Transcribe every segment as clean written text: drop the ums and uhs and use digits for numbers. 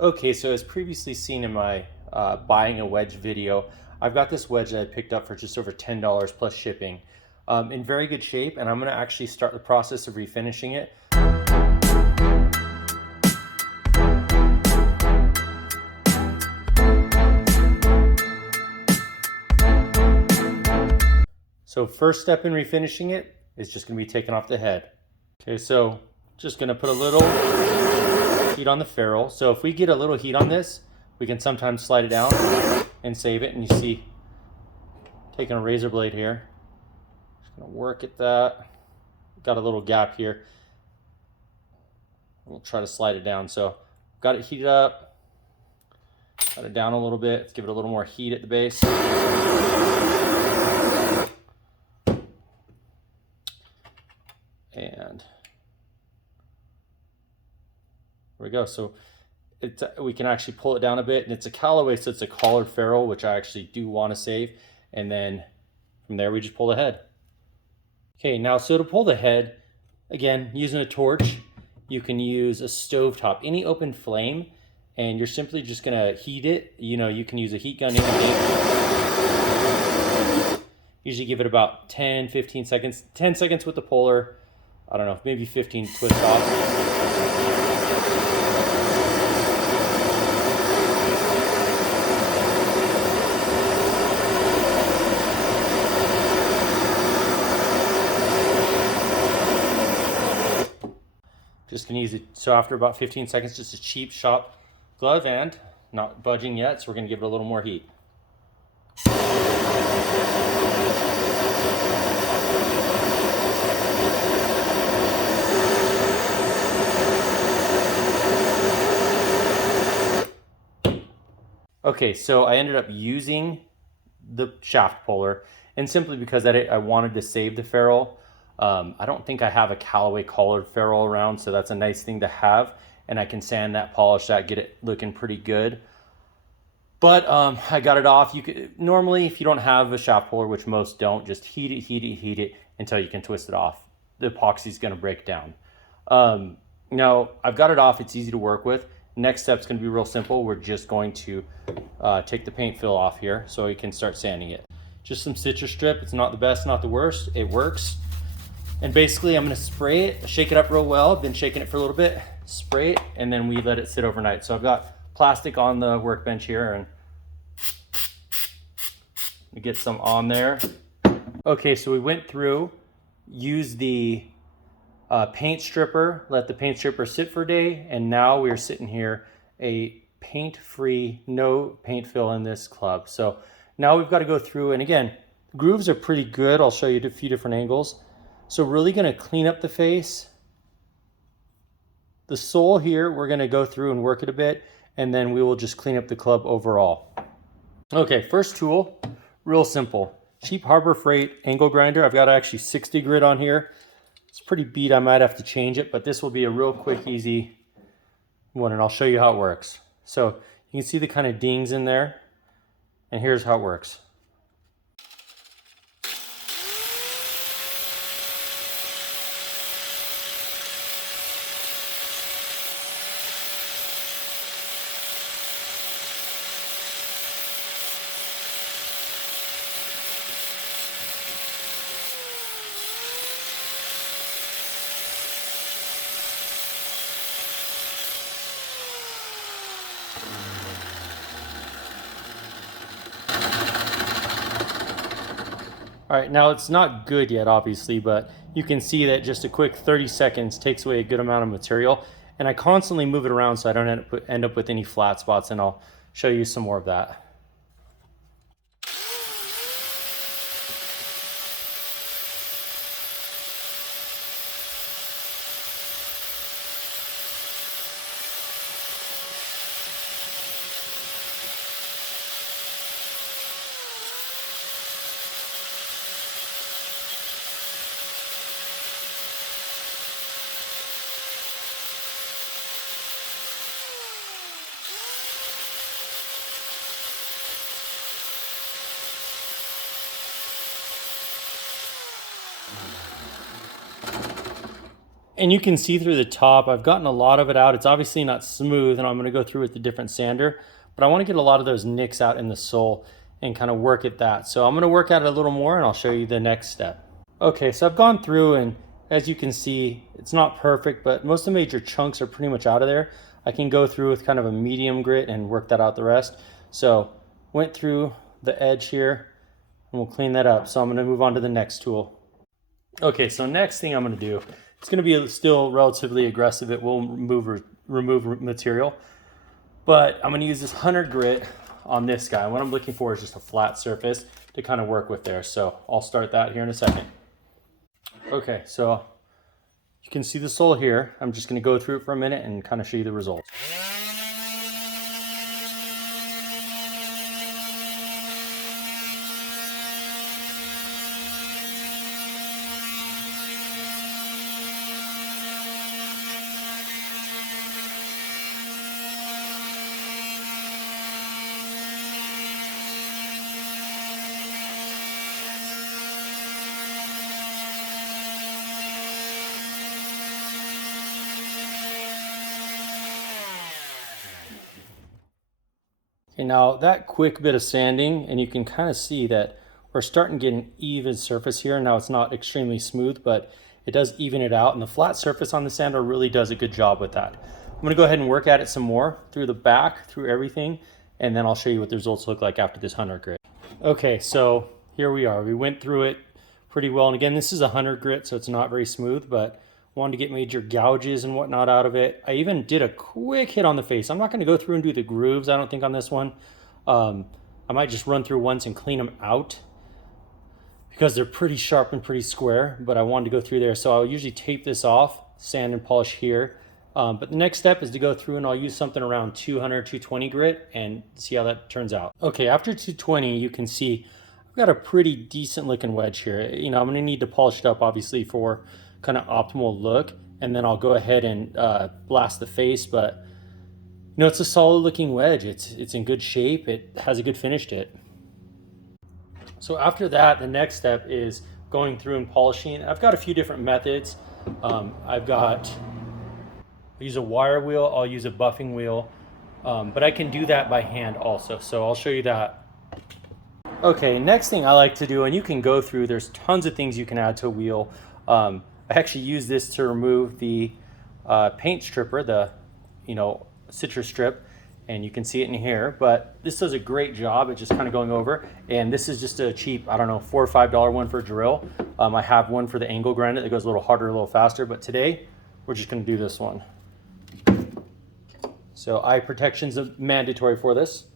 Okay, so as previously seen in my buying a wedge video, I've got this wedge that I picked up for just over $10 plus shipping, in very good shape, and I'm going to actually start the process of refinishing it. So first step in refinishing it is just going to be taking off the head. Okay, so just going to put a little heat on the ferrule. So if we get a little heat on this, we can sometimes slide it down and save it. And you see, taking a razor blade here, just gonna work at that. Got a little gap here. We'll try to slide it down. So got it heated up, got it down a little bit. Let's give it a little more heat at the base. And there we go. So we can actually pull it down a bit, and it's a Callaway, so it's a collared ferrule, which I actually do want to save. And then from there, we just pull the head. Okay, now so to pull the head, again, using a torch, you can use a stovetop, any open flame, and you're simply just gonna heat it. You know, you can use a heat gun, anything. Usually give it about 10, 15 seconds, 10 seconds with the puller. I don't know, maybe 15 twist off. Just gonna use it, so after about 15 seconds, just a cheap shop glove and not budging yet, so we're gonna give it a little more heat. Okay, so I ended up using the shaft puller, and simply because I wanted to save the ferrule. I don't think I have a Callaway collared ferrule around, so that's a nice thing to have, and I can sand that, polish that, get it looking pretty good. But I got it off. You could normally, if you don't have a shaft puller, which most don't, just heat it until you can twist it off. The epoxy is going to break down. Now I've got it off. It's easy to work with. Next step is going to be real simple. We're just going to take the paint fill off here so we can start sanding it. Just some citrus strip. It's not the best, not the worst. It works. And basically I'm going to spray it, shake it up real well. I've been shaking it for a little bit, spray it, and then we let it sit overnight. So I've got plastic on the workbench here, and we get some on there. Okay, so we went through, used the paint stripper, let the paint stripper sit for a day, and now we're sitting here, a paint-free, no paint fill in this club. So now we've got to go through, and again, grooves are pretty good. I'll show you a few different angles. So really going to clean up the face. The sole here, we're going to go through and work it a bit, and then we will just clean up the club overall. Okay, first tool, real simple. Cheap Harbor Freight angle grinder. I've got actually 60 grit on here. It's pretty beat. I might have to change it, but this will be a real quick, easy one, and I'll show you how it works. So you can see the kind of dings in there, and here's how it works. All right, now it's not good yet, obviously, but you can see that just a quick 30 seconds takes away a good amount of material. And I constantly move it around so I don't end up with any flat spots, and I'll show you some more of that. And you can see through the top, I've gotten a lot of it out. It's obviously not smooth, and I'm gonna go through with a different sander, but I wanna get a lot of those nicks out in the sole and kind of work at that. So I'm gonna work at it a little more and I'll show you the next step. Okay, so I've gone through, and as you can see, it's not perfect, but most of the major chunks are pretty much out of there. I can go through with kind of a medium grit and work that out the rest. So went through the edge here and we'll clean that up. So I'm gonna move on to the next tool. Okay, so next thing I'm gonna do, it's gonna be still relatively aggressive. It will remove material, but I'm gonna use this 100 grit on this guy. What I'm looking for is just a flat surface to kind of work with there. So I'll start that here in a second. Okay, so you can see the sole here. I'm just gonna go through it for a minute and kind of show you the results. Okay, now that quick bit of sanding, and you can kind of see that we're starting to get an even surface here. Now it's not extremely smooth, but it does even it out, and the flat surface on the sander really does a good job with that. I'm gonna go ahead and work at it some more through the back, through everything, and then I'll show you what the results look like after this 100 grit. Okay, so here we are. We went through it pretty well, and again, this is a 100 grit, so it's not very smooth, but wanted to get major gouges and whatnot out of it. I even did a quick hit on the face. I'm not going to go through and do the grooves, I don't think, on this one. I might just run through once and clean them out because they're pretty sharp and pretty square, but I wanted to go through there. So I'll usually tape this off, sand and polish here. But the next step is to go through and I'll use something around 200, 220 grit and see how that turns out. Okay, after 220, you can see I've got a pretty decent looking wedge here. You know, I'm going to need to polish it up, obviously, for kind of optimal look, and then I'll go ahead and blast the face. But you know, it's a solid looking wedge. It's in good shape. It has a good finish to it. So after that, the next step is going through and polishing. I've got a few different methods. I use a wire wheel, I'll use a buffing wheel, but I can do that by hand also, so I'll show you that. Okay, next thing I like to do, and you can go through, there's tons of things you can add to a wheel. I actually use this to remove the paint stripper, the citrus strip, and you can see it in here, but this does a great job at just kind of going over. And this is just a cheap, I don't know, $4 or $5 one for a drill. I have one for the angle grinder that goes a little harder, a little faster, but today we're just going to do this one. So eye protection's mandatory for this.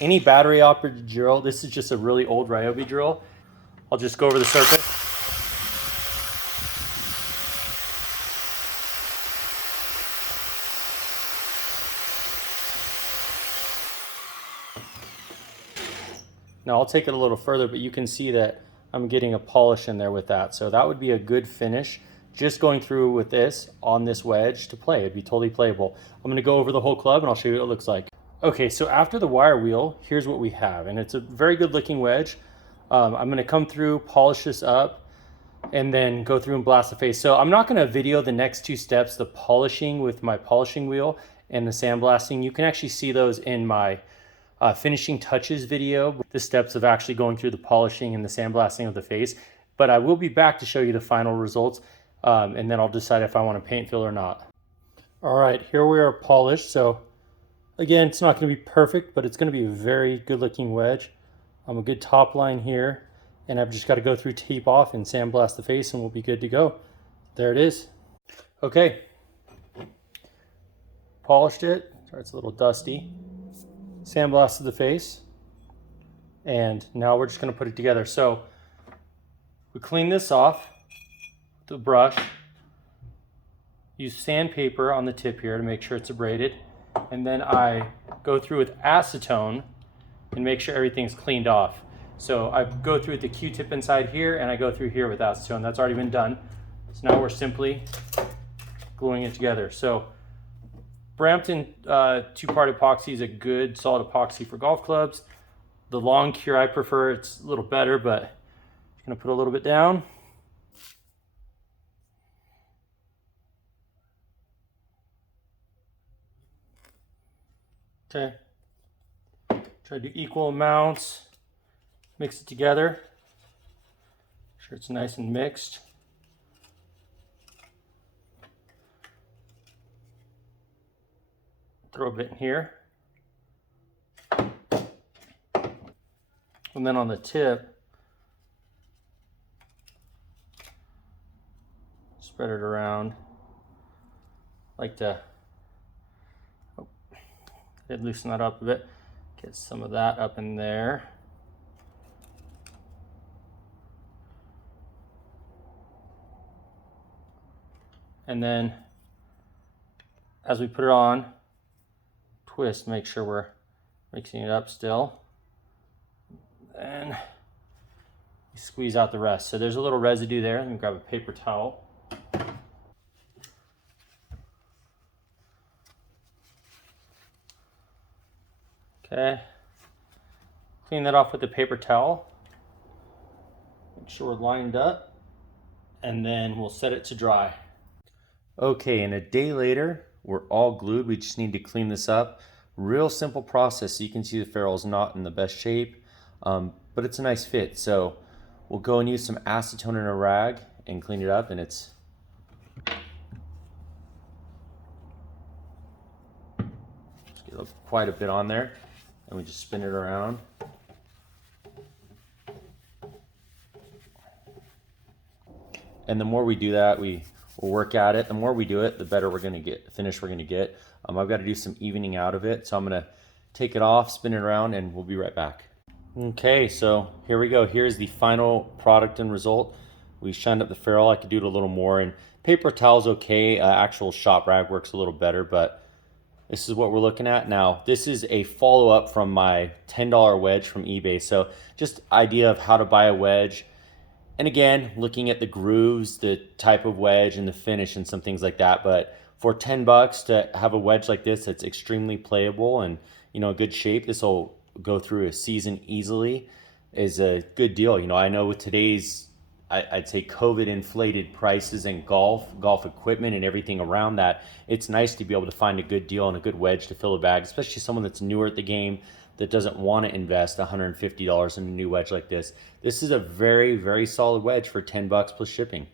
Any battery operated drill, this is just a really old Ryobi drill. I'll just go over the surface. Now I'll take it a little further, but you can see that I'm getting a polish in there with that. So that would be a good finish. Just going through with this on this wedge to play, it'd be totally playable. I'm gonna go over the whole club and I'll show you what it looks like. Okay, so after the wire wheel, here's what we have. And it's a very good looking wedge. I'm gonna come through, polish this up, and then go through and blast the face. So I'm not gonna video the next two steps, the polishing with my polishing wheel and the sandblasting. You can actually see those in my finishing touches video, the steps of actually going through the polishing and the sandblasting of the face. But I will be back to show you the final results, and then I'll decide if I want to paint fill or not. All right, here we are polished. So again, it's not going to be perfect, but it's going to be a very good looking wedge. A good top line here, and I've just got to go through, tape off, and sandblast the face, and we'll be good to go. There it is. Okay, polished it. Sorry, it's a little dusty. Sandblasted the face, and now we're just going to put it together. So we clean this off with the brush, use sandpaper on the tip here to make sure it's abraded, and then I go through with acetone and make sure everything's cleaned off. So I go through with the Q-tip inside here, and I go through here with acetone. That's already been done. So now we're simply gluing it together. So Brampton two-part epoxy is a good solid epoxy for golf clubs. The long cure I prefer. It's a little better, but I'm gonna put a little bit down. Okay. Try to do equal amounts. Mix it together. Make sure it's nice and mixed. Throw a bit in here. And then on the tip, spread it around. Like to, oh, did loosen that up a bit. Get some of that up in there. And then as we put it on, twist, make sure we're mixing it up still. And squeeze out the rest. So there's a little residue there. Let me grab a paper towel. Okay. Clean that off with a paper towel. Make sure we're lined up. And then we'll set it to dry. Okay, and a day later, we're all glued. We just need to clean this up. Real simple process. So you can see the ferrule's not in the best shape, but it's a nice fit. So we'll go and use some acetone in a rag and clean it up, and it's get quite a bit on there, and we just spin it around. And the more we do that, we'll work at it. The more we do it, the better we're going to get, the finish we're going to get. I've got to do some evening out of it, so I'm going to take it off, spin it around, and we'll be right back. Okay, so here we go. Here's the final product and result. We shined up the ferrule. I could do it a little more, and paper towel's okay. Actual shop rag works a little better, but this is what we're looking at. Now, this is a follow-up from my $10 wedge from eBay. So just idea of how to buy a wedge. And again, looking at the grooves, the type of wedge and the finish and some things like that. But for 10 bucks to have a wedge like this that's extremely playable and, you know, good shape, this will go through a season easily, is a good deal. You know, I know with today's, I'd say COVID inflated prices and golf equipment and everything around that, it's nice to be able to find a good deal and a good wedge to fill a bag, especially someone that's newer at the game that doesn't want to invest $150 in a new wedge like this. This is a very, very solid wedge for 10 bucks plus shipping.